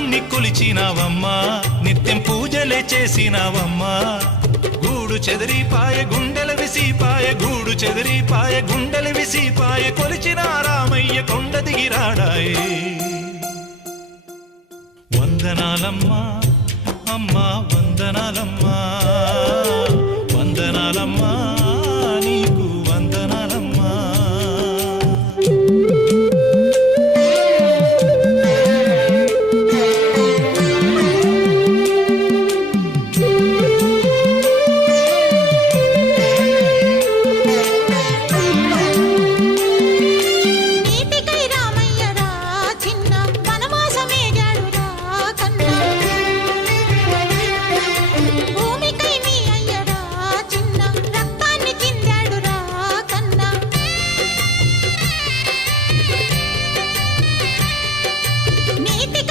రాముణ్ణి కొలిచినావమ్మా నిత్యం పూజలే చేసినావమ్మా గూడు చెదిరిపాయ గుండెల విసిపాయ గూడు చెదిరిపాయ గుండెల విసిపాయ కొలిచిన రామయ్య కొండ దిగిరాడాయే వందనాలమ్మా అమ్మా వందనాలమ్మా వందనాలమ్మా